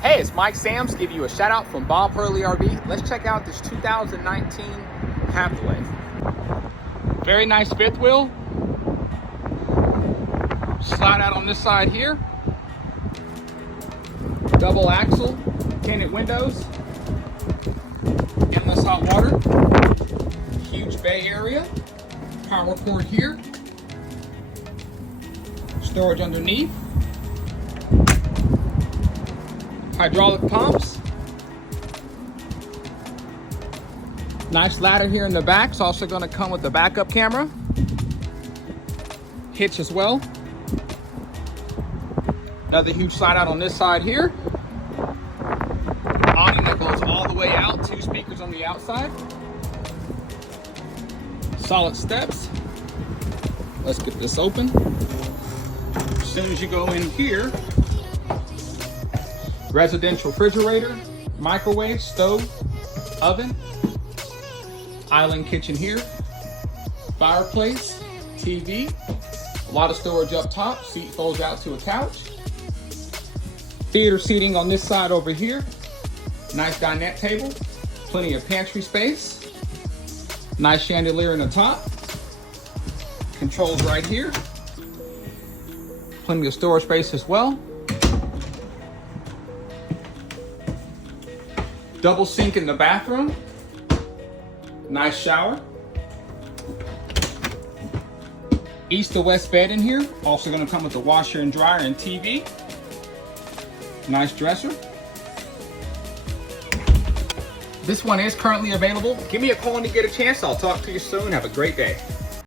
Hey, it's Mike Sams. Give you a shout out from Bob Hurley RV. Let's check out this 2019 Hathaway. Very nice fifth wheel. Slide out on this side here. Double axle, tinted windows, endless hot water, huge bay area, power cord here, storage underneath. Hydraulic pumps. Nice ladder here in the back. It's also going to come with the backup camera. Hitch as well. Another huge slide out on this side here. Awning that goes all the way out. 2 speakers on the outside. Solid steps. Let's get this open. As soon as you go in here, residential refrigerator, microwave, stove, oven, island kitchen here, fireplace, TV, a lot of storage up top, seat folds out to a couch, theater seating on this side over here, nice dinette table, plenty of pantry space, nice chandelier in the top, controls right here, plenty of storage space as well. Double sink in the bathroom. Nice shower. East to west bed in here. Also going to come with the washer and dryer and TV. Nice dresser. This one is currently available. Give me a call when you get a chance. I'll talk to you soon. Have a great day.